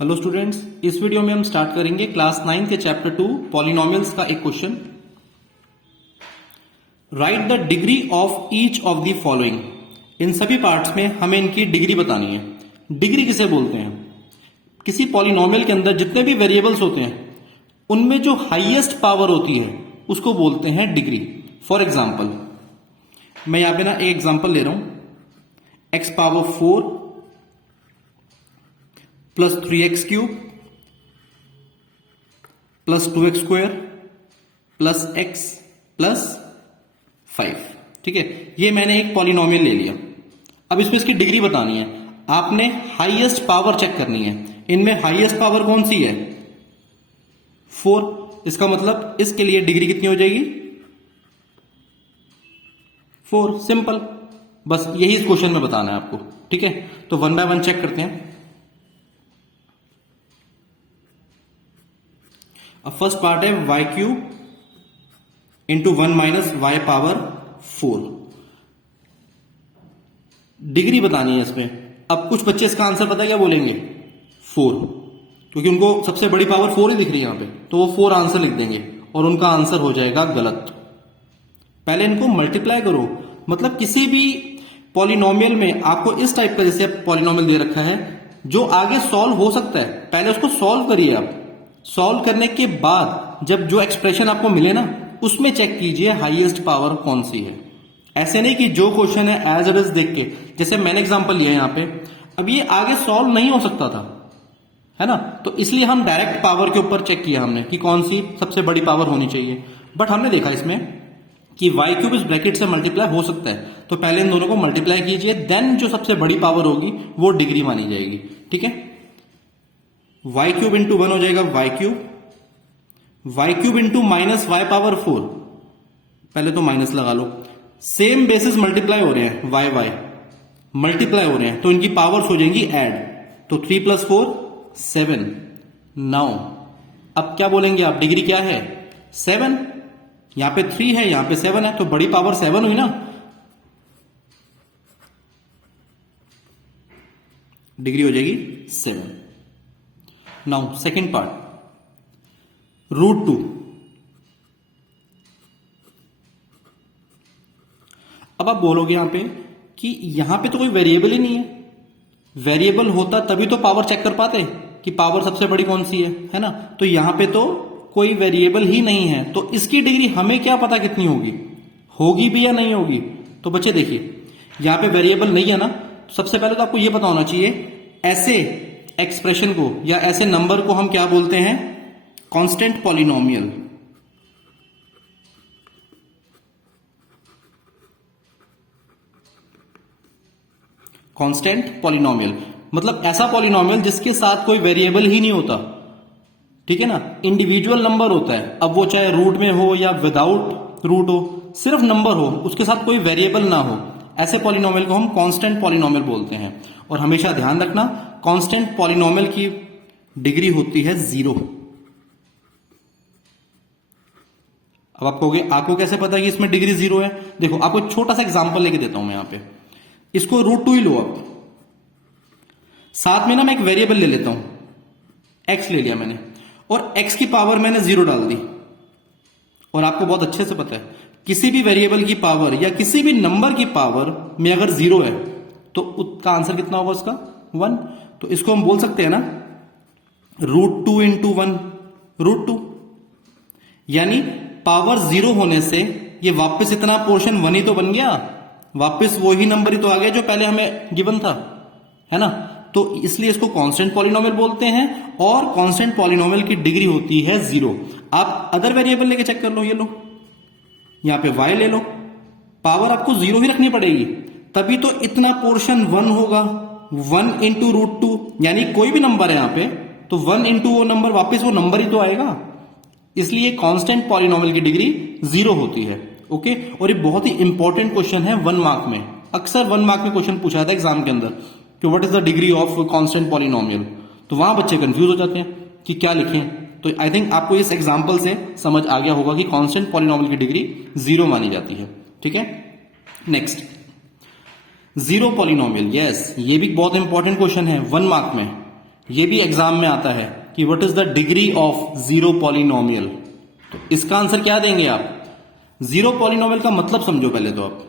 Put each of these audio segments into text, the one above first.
Hello students, इस video में हम स्टार्ट करेंगे क्लास 9 के चैप्टर 2 पॉलिनोमियल्स का एक question. Write the degree of each of the following. इन सभी पार्ट्स में हमें इनकी डिग्री बतानी है। डिग्री किसे बोलते हैं? किसी पॉलिनोमियल के अंदर जितने भी वेरिएबल्स होते हैं उनमें जो हाईएस्ट पावर होती है उसको बोलते हैं डिग्री। फॉर एग्जाम्पल, मैं यहां पे ना एक एग्जाम्पल ले रहा हूं, x power 4 plus 3x cube plus 2x square plus x plus 5। ठीक है, ये मैंने एक पॉलिनोमियल ले लिया। अब इसमें इसकी डिग्री बतानी है। आपने हाईएस्ट पावर चेक करनी है। इनमें हाईएस्ट पावर कौन सी है? 4। इसका मतलब इसके लिए डिग्री कितनी हो जाएगी? 4। सिंपल, बस यही इस क्वेश्चन में बताना है आपको। ठीक है, तो वन बाय वन चेक करते हैं। अब फर्स्ट पार्ट है y क्यूब इंटू 1 माइनस वाई पावर 4। डिग्री बतानी है इसमें। अब कुछ बच्चे इसका आंसर पता है क्या बोलेंगे? 4, क्योंकि उनको सबसे बड़ी पावर 4 ही दिख रही है यहां पे, तो वो 4 आंसर लिख देंगे और उनका आंसर हो जाएगा गलत। पहले इनको मल्टीप्लाई करो। मतलब किसी भी पॉलिनोमियल में आपको इस टाइप का जैसे पॉलिनोमियल दे रखा है जो आगे सॉल्व हो सकता है, पहले उसको सॉल्व करिए। आप सॉल्व करने के बाद जब जो एक्सप्रेशन आपको मिले ना उसमें चेक कीजिए हाईएस्ट पावर कौन सी है। ऐसे नहीं कि जो क्वेश्चन है एज इट इज देख के, जैसे मैंने एग्जांपल लिया यहां पे, अब ये आगे सॉल्व नहीं हो सकता था, है ना, तो इसलिए हम डायरेक्ट पावर के ऊपर चेक किया हमने कि कौन सी सबसे बड़ी पावर होनी चाहिए। बट हमने देखा इसमें कि y क्यूब इस ब्रैकेट से मल्टीप्लाई हो सकता है, तो पहले इन दोनों को मल्टीप्लाई कीजिए, देन जो सबसे बड़ी पावर होगी वो डिग्री मानी जाएगी। ठीक है, y क्यूब इंटू 1 हो जाएगा y cube into minus y power 4। पहले तो माइनस लगा लो। सेम बेसिस मल्टीप्लाई हो रहे हैं, y मल्टीप्लाई हो रहे हैं, तो इनकी पावर्स हो जाएंगी ऐड। तो 3 प्लस 4 7। नाउ अब क्या बोलेंगे आप? डिग्री क्या है? 7। यहां पे 3 है, यहां पे 7 है, तो बड़ी पावर 7 हुई ना। डिग्री हो जाएगी 7। Now second part, √2। अब आप बोलोगे यहां पे कि यहां पे तो कोई वेरिएबल ही नहीं है। वेरिएबल होता तभी तो पावर चेक कर पाते कि पावर सबसे बड़ी कौन सी है ना। तो यहां पे तो कोई वेरिएबल ही नहीं है, तो इसकी डिग्री हमें क्या पता कितनी होगी, होगी भी या नहीं होगी। तो बच्चे देखिए, यहां पे वेरिएबल नहीं है ना, तो सबसे पहले तो आपको यह पता होना चाहिए ऐसे एक्सप्रेशन को या ऐसे नंबर को हम क्या बोलते हैं? Constant polynomial. कांस्टेंट पॉलिनोमियल मतलब ऐसा पॉलिनोमियल जिसके साथ कोई वेरिएबल ही नहीं होता। ठीक है ना, इंडिविजुअल नंबर होता है। अब वो चाहे रूट में हो या विदाउट रूट हो, सिर्फ नंबर हो, उसके साथ कोई वेरिएबल ना हो, ऐसे पॉलिनोमियल को हम कांस्टेंट पॉलिनोमियल बोलते हैं। और हमेशा ध्यान रखना, कांस्टेंट पॉलिनोमियल की डिग्री होती है 0। अब आप कहोगे आपको कैसे पता कि इसमें डिग्री 0 है? देखो, आपको एक छोटा सा एग्जांपल लेके देता हूं मैं यहां पे। इसको √2 ही लो। आप साथ में ना मैं एक वेरिएबल ले लेता हूं, x ले लिया मैंने, और x की पावर मैंने 0 डाल दी। और आपको बहुत अच्छे से पता है किसी भी वेरिएबल की पावर या किसी भी नंबर की पावर में अगर 0 है तो उसका आंसर कितना होगा? उसका 1। तो इसको हम बोल सकते हैं ना √2 इंटू 1 √2, यानी पावर 0 होने से ये वापस इतना पोर्शन 1 ही तो बन गया, वापस वही नंबर ही तो आ गया जो पहले हमें गिवन था, है ना। तो इसलिए इसको कांस्टेंट पॉलिनोमियल बोलते हैं और कांस्टेंट पॉलिनोमियल की डिग्री होती है 0। आप अदर वेरिएबल लेके चेक कर लो, ये लो, यहां पे y ले लो, पावर आपको 0 ही रखनी पड़ेगी, तभी तो इतना पोर्शन 1 होगा। 1 इंटू √2, यानी कोई भी नंबर है यहां पे, तो 1 इंटू वो नंबर, वापस वो नंबर ही तो आएगा। इसलिए कांस्टेंट पॉलिनोमियल की डिग्री 0 होती है। ओके, और ये बहुत ही इंपॉर्टेंट क्वेश्चन है 1 मार्क में। अक्सर 1 मार्क में क्वेश्चन पूछा था एग्जाम के अंदर कि what is the degree of constant polynomial. तो वहां बच्चे कंफ्यूज हो जाते हैं कि क्या लिखें। तो आई थिंक आपको इस एग्जांपल से समझ आ गया होगा कि कांस्टेंट पॉलिनोमियल की डिग्री 0 मानी जाती है। ठीक है, नेक्स्ट, जीरो पॉलिनोमियल। यस, ये भी बहुत इंपॉर्टेंट क्वेश्चन है 1 मार्क में। ये भी एग्जाम में आता है कि what is the degree of zero polynomial. तो इसका आंसर क्या देंगे आप? जीरो पॉलिनोमियल का मतलब समझो पहले तो आप।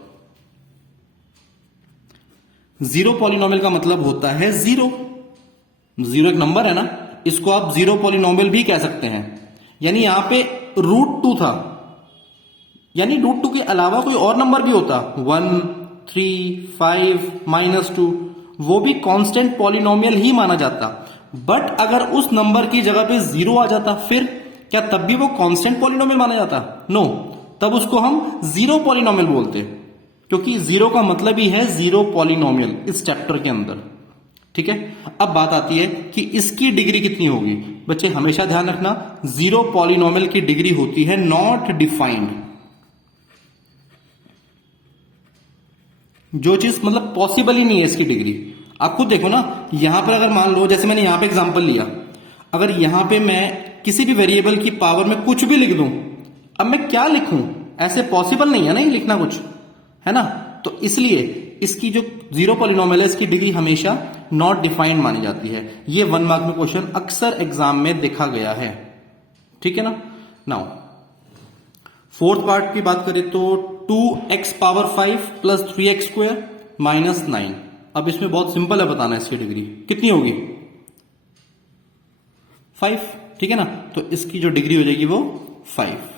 जीरो पॉलिनोमियल का मतलब होता है जीरो। जीरो एक नंबर है ना, इसको आप जीरो पॉलिनोमियल भी कह सकते हैं। यानी यहां पे √2 था, यानी √2 के अलावा कोई और नंबर भी होता 1, 3, 5, -2, वो भी कांस्टेंट पॉलिनोमियल ही माना जाता। बट अगर उस नंबर की जगह पे जीरो आ जाता, फिर क्या तब भी वो कांस्टेंट पॉलिनोमियल माना जाता? नो, तब उसको हम जीरो पॉलिनोमियल बोलते, क्योंकि जीरो का मतलब ही है जीरो पॉलिनोमियल इस चैप्टर के अंदर। ठीक है, अब बात आती है कि इसकी डिग्री कितनी होगी। बच्चे हमेशा ध्यान रखना, जीरो पॉलिनोमियल की डिग्री होती है नॉट डिफाइंड। जो चीज मतलब पॉसिबल ही नहीं है इसकी डिग्री। आप खुद देखो ना, यहां पर अगर मान लो, जैसे मैंने यहां पे एग्जांपल लिया, अगर यहां पे मैं किसी भी वेरिएबल की पावर में कुछ भी लिख दूं, अब मैं क्या लिखूं? ऐसे पॉसिबल नहीं है ना ये लिखना कुछ, है ना। तो इसलिए इसकी जो जीरो पॉलिनोमियल है, इसकी डिग्री हमेशा नॉट डिफाइंड मानी जाती है। ये 1 मार्क में क्वेश्चन अक्सर एग्जाम में देखा गया है। ठीक है ना। नाउ फोर्थ पार्ट की बात करें तो 2x power 5 plus 3x² minus 9। अब इसमें बहुत सिंपल है बताना, इसकी डिग्री कितनी होगी? 5। ठीक है ना, तो इसकी जो डिग्री हो जाएगी वो 5।